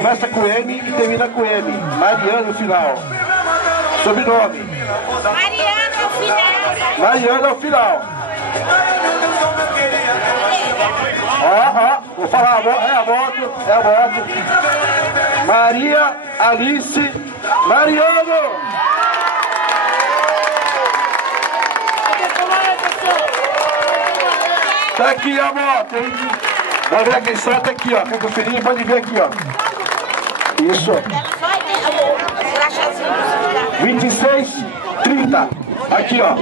Começa com M e termina com M. Mariana no final. Sobrenome. Mariana ao final. Mariana ao final. Vou falar, é a moto. Maria Alice Mariano. Tá aqui a moto, hein? Vai ver quem solta aqui, ó. Quer conferir? Pode ver aqui, ó. Isso. 26:30. Aqui, ó.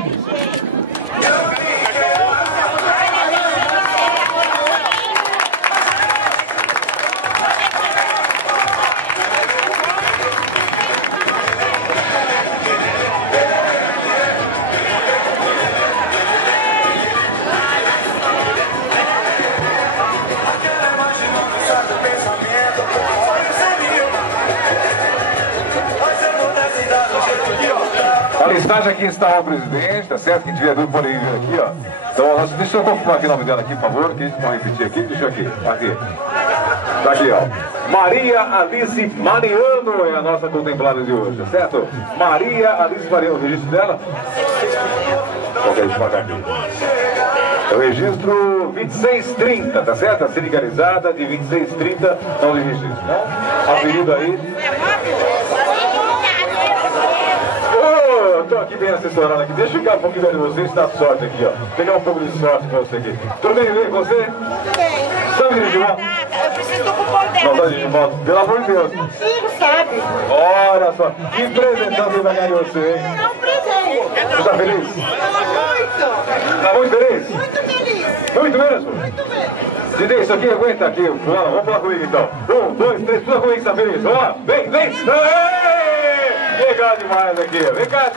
A listagem aqui está o presidente, tá certo? Quem tiver dúvida pode vir aqui, ó. Então, deixa eu confirmar aqui o nome dela aqui, por favor, que vão repetir aqui, deixa aqui. Tá aqui, ó. Maria Alice Mariano é a nossa contemplada de hoje, certo? Maria Alice Mariano, o registro dela? Qual que é isso? Pagar aqui. É o registro 2630, tá certo? A sindicalizada de 2630, não de registro, né? Apelido aí. Estou aqui bem assessorado aqui. Deixa eu ficar um pouquinho de vocês, dá sorte aqui, ó. Pegar um pouco de sorte pra você aqui. Tudo bem com você? Tudo bem. Sabe dirigir moto? Eu preciso do cupom dela. Não, tá de moto. Pelo amor de Deus. Consigo, sabe? Olha só. Que presentão que vai ganhar de você, hein? É um presente. Você tá feliz? Muito. Tá muito feliz? Muito feliz. Muito mesmo? Muito mesmo. Didi, isso aqui, aguenta aqui. Vamos falar comigo então. 1, 2, 3, pula comigo que tá feliz. Vamos lá. Vem. Aê! Legal demais aqui. Vem cá,